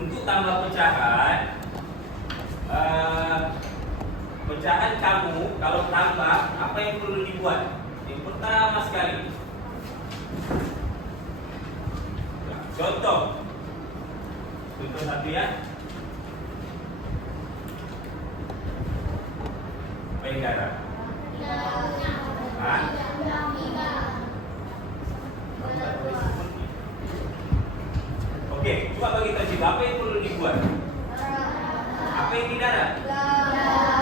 untuk tambah pecahan, pecahan kamu kalau tambah, apa yang perlu dibuat? Yang pertama sekali, contoh satu ya. Apa yang darah? Oke, coba bagi tahu siapa apa yang perlu dibuat? Apa yang di darat?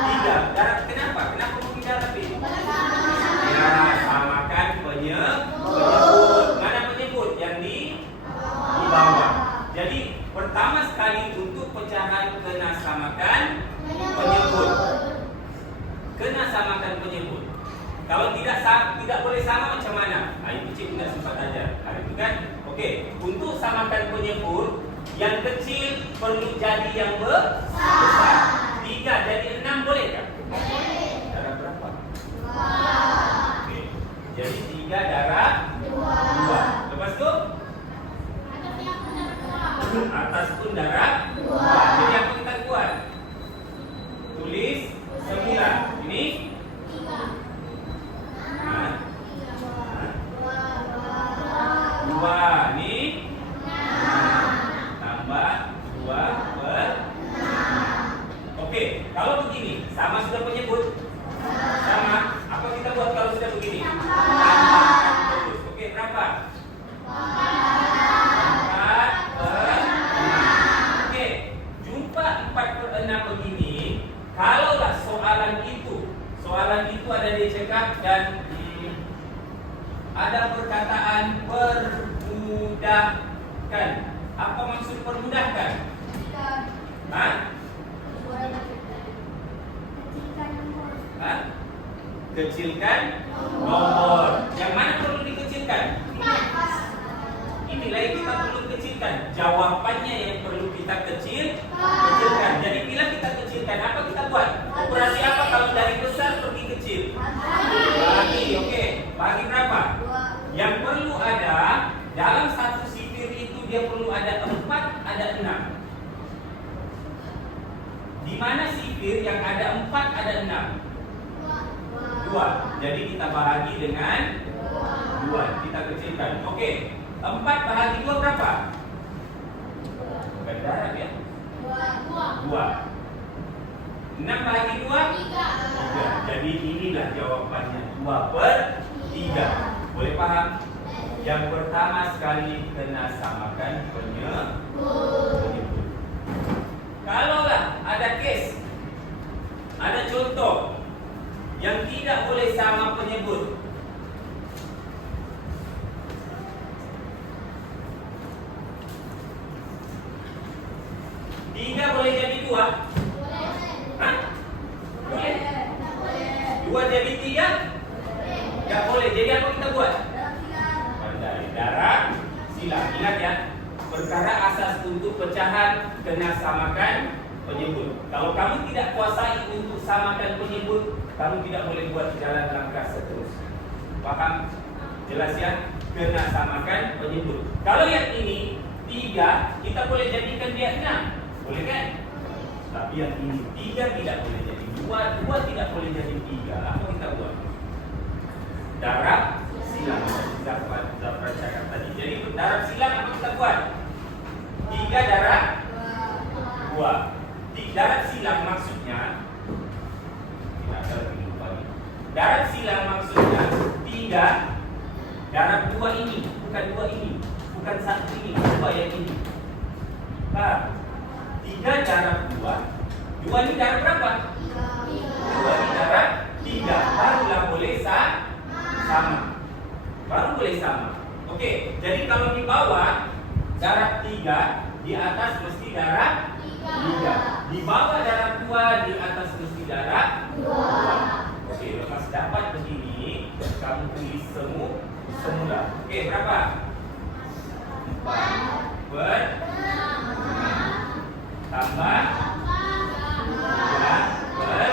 Tiga. Darat kenapa? Kenapa mau di darat ini? Ya, samakan penyebut. Mana penyebut? Yang di bawah. Jadi pertama sekali untuk pecahan kena samakan penyebut. Kena samakan penyebut. Kalau tidak boleh sama macam mana? Ini kecil tidak sempat ajar. Hari itu kan? Oke, untuk samakan penyebut, yang kecil perlu jadi yang besar. 3 jadi 6 boleh kan? Darab berapa? 2. Oke. Jadi 3 darab 2. Lepas tu? Atas pun darab 2. Jadi apa kita buat? Tulis 9. Ini? 2 ni tambah 2 per 6. Oke, kalau begini sama sudah penyebut sama, apa kita buat kalau sudah begini? Tambahkan terus. Oke, berapa? 4 per 6. Oke, jumpa 4 per 6 begini. Kalaulah soalan itu ada dicekak dan ada perkataan permudahkan. Apa maksud permudahkan? Kecilkan nomor. Yang mana perlu dikecilkan? Inilah yang kita perlu kecilkan. Jawabannya yang perlu kita kecilkan. Jadi bila kita kecilkan, apa kita buat? Operasi apa kalau dari besar pergi kecil? Bagi. Oke. Bagi berapa? Yang perlu ada dalam satu sifir itu dia perlu ada 4, ada 6. Di mana sifir yang ada 4, ada 6? 2. Jadi kita bahagi dengan 2. Kita kecilkan. Oke. 4 bahagi 2 berapa? Bukan darab ya? 2. 6 bahagi 2? 3. Jadi inilah jawabannya 2 per 3. Boleh paham? Yang pertama sekali kena samakan penyebut. Kalaulah ada case, ada contoh yang tidak boleh sama penyebut, tiga boleh jadi 2? Hah? Boleh? 2 jadi 3? Tidak boleh. Jadi apa kita buat? Darab silang. Ingat ya, perkara asas untuk pecahan kena samakan penyebut. Kalau kamu tidak kuasai untuk samakan penyebut, kamu tidak boleh buat jalan langkah seterusnya. Paham? Jelas ya? Kena samakan penyebut. Kalau yang ini 3, kita boleh jadikan dia 6. Boleh kan? Tapi yang ini 3 tidak boleh jadi 2, 2 tidak boleh jadi 3. Apa kita buat? Darab silang. Zafran cakap tadi. Jadi darab silang apa kita buat? 3 darab 2. Darab silang maksudnya, tidak ada lebih lupa nih. Darab silang maksudnya 3 darab 2 ini, bukan 2 ini, bukan 1 ini, 2 yang ini. 3 darab 2. 2 ini darab berapa? 2 ini darab 3. Barulah boleh sama. Baru boleh sama. Oke, jadi kalau di bawah darab 3, di atas mesti darab 3. Di bawah darab 2, di atas mesti darab 2. Oke, lepas dapat begini, kamu tulis semula. Oke, berapa? 4 per 6 tambah 2 per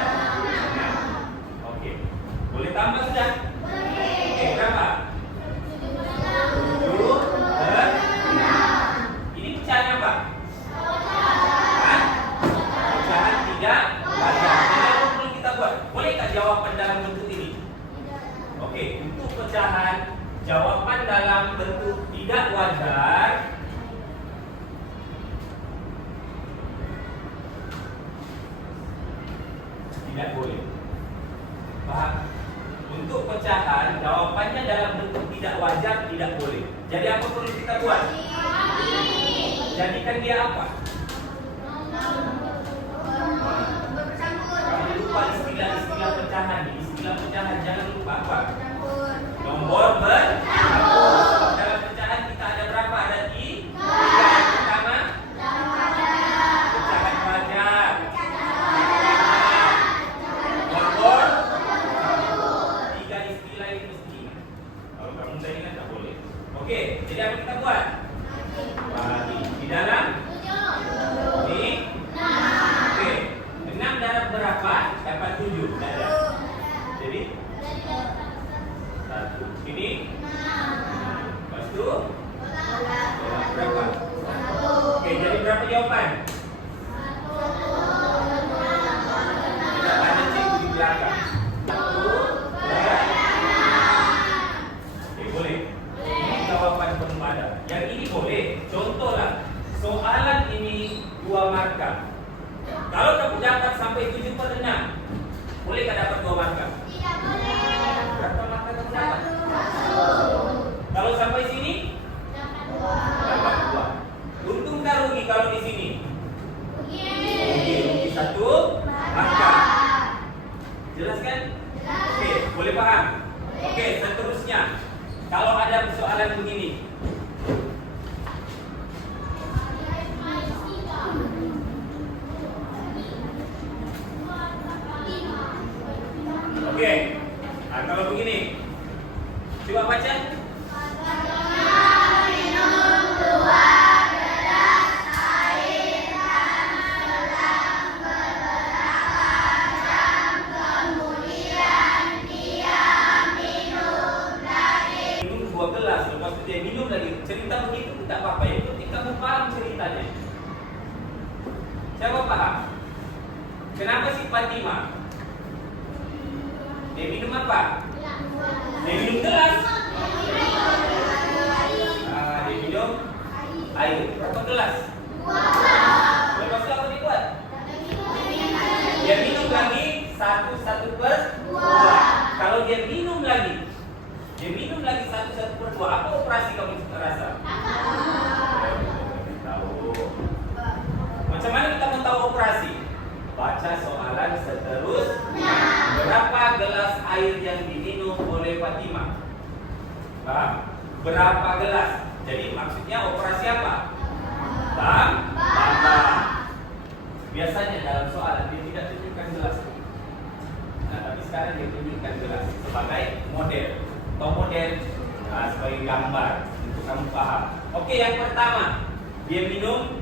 6. Oke, boleh tambah sudah? Oke, berapa? 7 per 6. Ini pecahan apa? jawaban dalam bentuk tidak wajar tidak boleh. Paham? Untuk pecahan jawabannya dalam bentuk tidak wajar tidak boleh. Jadi apa perlu kita buat? Jadikan dia apa? Kamu lupa istilah-istilah pecahan. Istilah pecahan jangan lupa apa? Nomor bercampur. Dalam pecahan kita ada berapa? Ada tiga. Yang pertama pecahan wajar. Nomor tiga istilah ini mesti. Kalau kamu tak ingat tak boleh. Oke, jadi apa kita buat? Bagi di dalam ini. Oke, 6 darab berapa? Dapat 7. Jadi satu. Ini lepas itu berapa? Oke, jadi berapa jawaban? Tidak ada cikgu di belakang. Oke, boleh. Ini jawaban penuh ada. Yang ini boleh. Contohlah, soalan ini 2 markah. Kalau kamu dapat sampai 7/6, bolehkah dapat 2 markah? Tidak boleh. Berapa markah kamu dapat? Kalau sampai sini? Dapat 2. Untung tak rugi kalau di sini? Rugi 1 markah. Jelas kan? Oke, boleh paham? Oke, seterusnya. Kalau ada soalan begini. Oke, nah, kalau begini, coba baca. Minum 2 gelas, lepas itu dia minum lagi. Cerita begitu tidak apa-apa ya, penting kamu paham ceritanya. Siapa paham? Kenapa si Fatimah? Dia minum apa? Dia minum gelas. Dia minum air. Berapa gelas? 2. Lepas itu apa dibuat? Dia minum lagi 1/2. Kalau dia minum lagi 1/2. Apa operasi kamu rasa? Tahu. Macam mana kita mau tahu operasi? Baca soalan seterusnya. Berapa gelas air yang diminum oleh Fatimah? Berapa gelas? Jadi maksudnya operasi apa? Tambah. Biasanya dalam soalan dia tidak tunjukkan gelas. Nah, tapi sekarang dia tunjukkan gelas sebagai model atau model sebagai gambar untuk kamu paham. Oke, yang pertama dia minum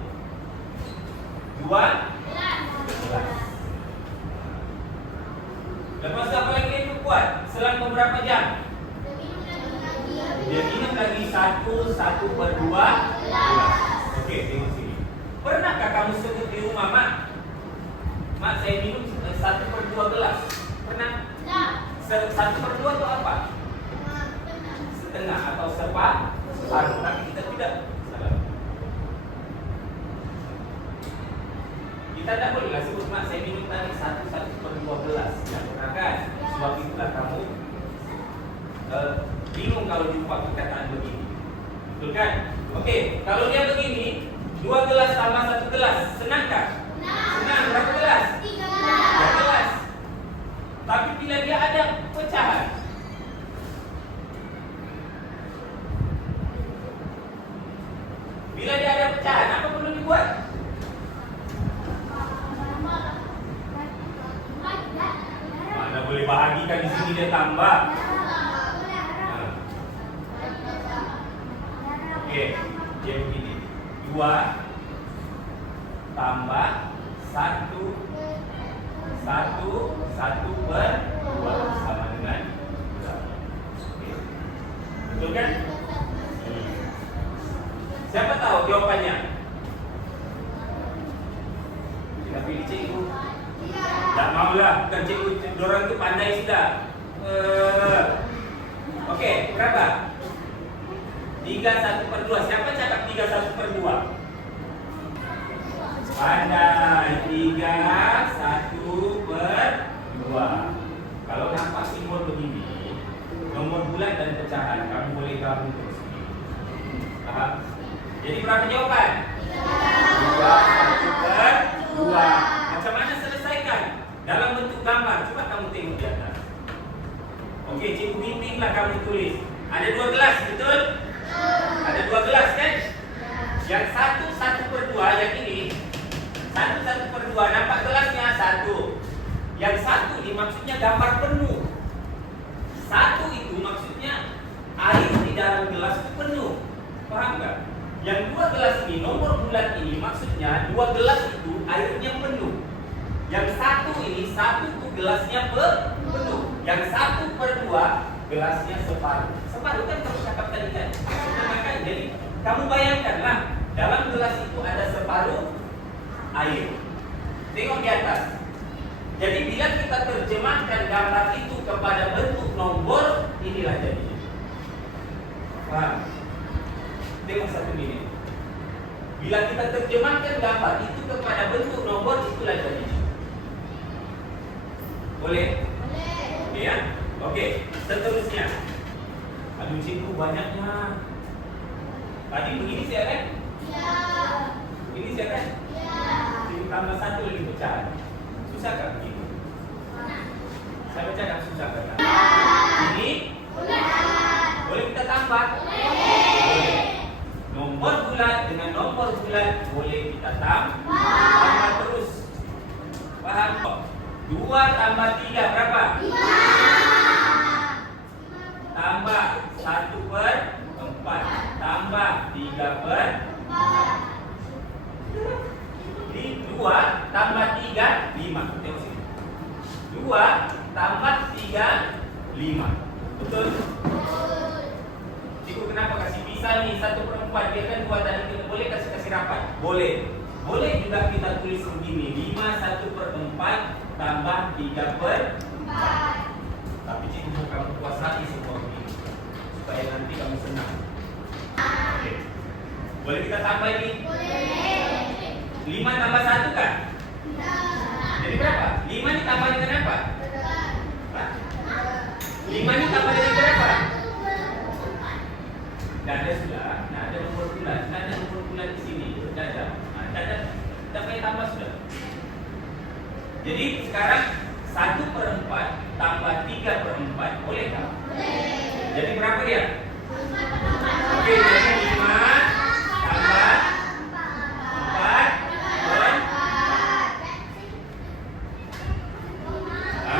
2 gelas. Lepas itu apa lagi dia buat? Selang beberapa jam dia minum lagi 1/2 gelas. Oke, tengok sini. Pernahkah kamu sebut di rumah, Mak? Mak, saya minum 1/2 gelas. Pernah? 1/2 itu apa? Setengah atau separuh. Tapi kita tidak. Salah. Kita tidak bolehlah sebut, Mak, saya minum tadi 1/2 gelas. Tidak pernah kan? Sebab itulah kamu bingung kalau jumpa perkataan begini. Betul kan? Oke, kalau dia begini 2 gelas tambah 1 gelas, senangkah? Senang. Berapa gelas? 3 gelas. Tapi bila dia ada pecahan, apa perlu dibuat? Mana boleh bahagikan di sini dia tambah. Oke, dia begini. 2 tambah 1 1/2 sama dengan 2. Betul kan? Siapa tahu jawabannya? Kita pilih cikgu. Tak maulah, bukan cikgu. Diorang itu pandai sudah. Oke, berapa? 3/1/2. Siapa cakap 3/1/2? Pandai. 3/1/2. Kalau nampak simbol begini, nomor bulat dan pecahan, kamu boleh gabung terus. Paham? Jadi berapa jawaban? 3/1/2. Macam mana selesaikan? Dalam bentuk gambar. Coba kamu tengok di atas. Okey, cikgu bimbinglah kamu tulis. Ada 2 gelas, betul? Ada 2 gelas kan? Yang 1/1/2 yang ini 1/1/2, nampak gelasnya 1. Yang 1 ini maksudnya gambar penuh. 1 itu maksudnya air di dalam gelas itu penuh. Paham tak? Yang 2 gelas ini, nomor bulat ini maksudnya 2 gelas itu airnya penuh. Yang 1 ini 1 itu gelasnya penuh. Yang 1/2 gelasnya separuh. Separuh kan kamu cakap tadi kan? Jadi kamu bayangkanlah, dalam gelas itu ada separuh air. Tengok di atas. Jadi bila kita terjemahkan gambar itu kepada bentuk nomor, inilah jadinya. Paham? Tengok 1 minit. Bila kita terjemahkan gambar itu kepada bentuk nomor, itulah jadinya. Boleh? Boleh. Ya? Okey, seterusnya. Aduh cikgu banyaknya. Tadi begini saya kan? Ya. Ini saya kan? Ya. Cikgu tambah 1 lagi pecah. Susah kan begitu? Saya baca kan susah kan? Ini? Boleh kita tambah? Boleh. Nomor bulat dengan nomor bulat boleh kita tambah terus. Paham? 2 tambah 3 berapa? 5. Tambah 1/4. Tambah 3/4. Ini 2 tambah 3, 5. Tengok sini. 2 tambah 3, 5. Betul? Cikgu kenapa kasih pisah nih 1/4? Dia kan 2 tadi kita boleh kasih rapat? Boleh. Boleh juga kita tulis begini, 5 1/4 tambah 3/4. Tapi cikgu mau kamu kuasai semua begini supaya nanti kamu senang. Oke. Boleh kita tambah ini? Boleh. 5 tambah 1 kan? Jadi berapa? 5 ditambah dengan apa? 5 ditambah dengan berapa? Tidak ada sudah. Tidak ada nomor bulat. Tidak ada nomor bulat di sini. Tidak ada. Tidak payah tambah sudah. Jadi sekarang 1/4 tambah 3/4 boleh tak? Boleh. Jadi berapa dia? 4/4. Oke, jadi 5 tambah 4/4.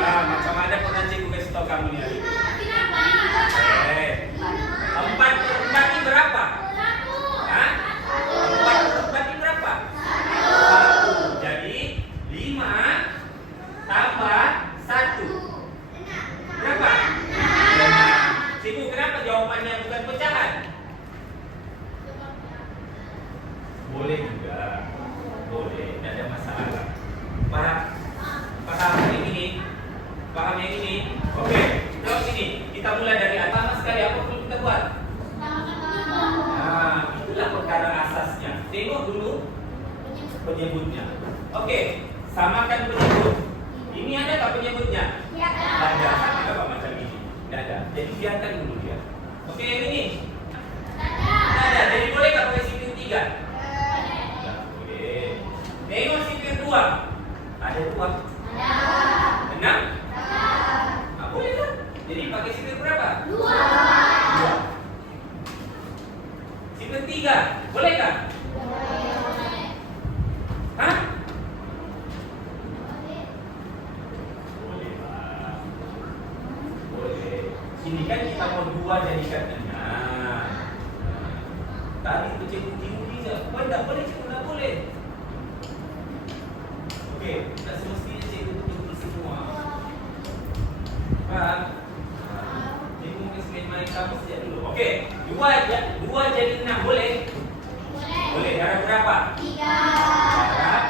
Macam ada pernah cikgu kasih tahu kamu ni hari. 4/4 ini berapa? 4/4 ini berapa? 1. Jadi 5 tambah 1 berapa? 6. Cikgu kenapa jawapannya bukan pecahan? Boleh juga. Boleh, tidak ada masalah. Paham yang ini? Paham yang ini? Oke, terus sini. Kita mulai dari atas sekali. Apa perlu kita buat? Itulah perkara asasnya. Tengok dulu penyebutnya. Oke, samakan penyebut. Ini ada tak penyebutnya? Ya. Tidak ada. Sama tak macam ini? Tidak ada. Jadi biarkan dulu dia. Oke, yang ini? Tidak ada. Jadi boleh tak pakai sipir 3? Tidak boleh. Tengok sipir 2. Ada 2? Ada. 6? Tak boleh tak? Jadi pakai sipir berapa? 2. Sipir 3. Boleh tak? Boleh. Hah? Ini kan kita mau 2 jadikan 6. Tadi itu cikgu tinggi je. Tak boleh cikgu, tak boleh. Okey, tak semestinya cikgu betul-betul semua. Faham? Cikgu mungkin sekali main kamu sejak dulu. Okey, 2 jadi 6 boleh? Boleh. Boleh, darab berapa? 3. Darab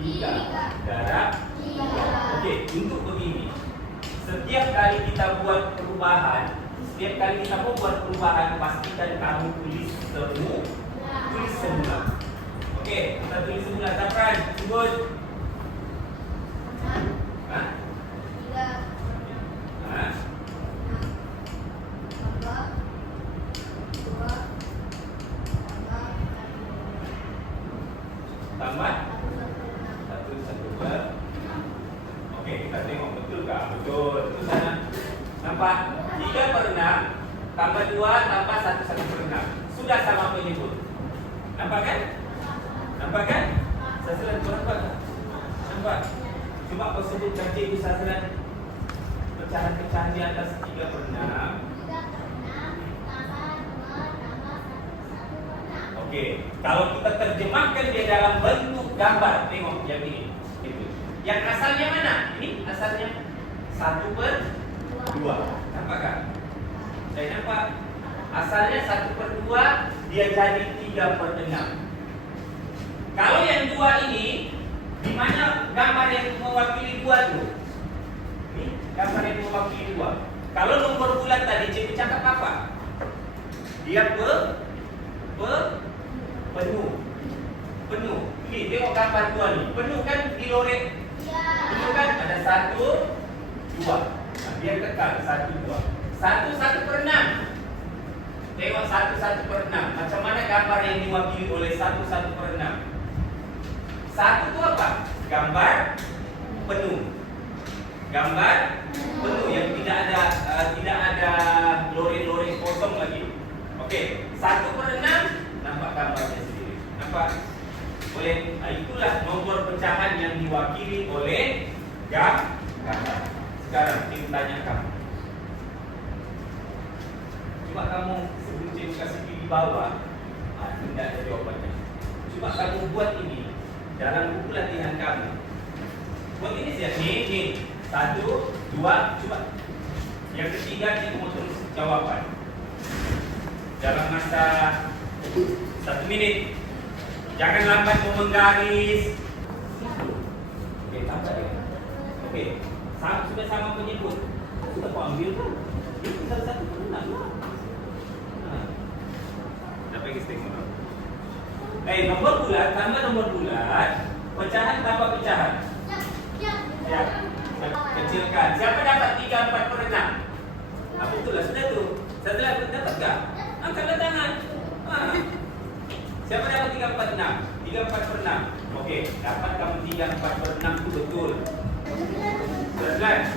3. Darab 3. Okey, untuk begini. Setiap kali kita buat perubahan, setiap kali kita mau buat perubahan, pastikan kamu tulis semula. Oke, kita tulis semula. Zafran, sebut. Hah? Hah? Tambah 1 per. Oke, kita tengok betul kah? Betul. Itu sana. Nampak? 3 per 6 tambah 2 tambah 1 per 6. Sudah sama penyebut. Nampak kan? Nampak kan? Sasaran kau nampak tak? Nampak? Cuma kau sebutkan cikgu sasaran pecahan-pecahan di atas 3 per 6. Oke, kalau kita terjemahkan dia dalam bentuk gambar, tengok yang ini. Itu. Yang asalnya mana? Ini asalnya 1 per 2. Nampak kan? Saya nampak. Asalnya 1 per 2, dia jadi 3 per 6. Kalau yang 2 ini, di mana gambar yang mewakili 2 itu? Ini gambar yang mewakili 2. Kalau nomor bulat tadi, cikgu cakap apa? Dia penuh. Ini tengok gambar 2 ni. Penuh kan di lorek? Penuh kan? Ada 1, 2. Nah, dia kekal 1, 2. 1 per 6. Tengok 1 per 6. Macam mana gambar yang diwakili oleh 1 per 6? 1 itu apa? Gambar penuh. Gambar penuh yang tidak ada lorek-lorek kosong lagi. Oke, 1 per 6 nampak gambarnya sendiri. Nampak? Boleh. Itulah nomor pecahan yang diwakili oleh gambar. Sekarang kita tanya kamu. Cuma kamu sebelum cikgu kasih di bawah, tidak ada jawabannya. Cuma kamu buat ini dalam buku latihan kamu. Buat ini saja. Ini 1, 2, coba. Yang ketiga cikgu mau terus jawaban. Dalam masa 1 menit. Jangan lambat mau menggaris. Oke, tambah ya. Oke, sudah sama penyebut. Sudah kau ambil kan? Ini tinggal 1 per 6 lah. Dapat istimewa. Nomor bulat tambah nomor bulat, pecahan tambah pecahan. Ya, kecilkan. Siapa dapat 3, 4 per 6? Apa itulah sudah tu. Setelah dapat tak? Angkatlah tangan. Siapa dapat 3, 4, 6? 3, 4 per 6. Oke, dapat kamu 3, 4 per 6 itu betul. Jelas?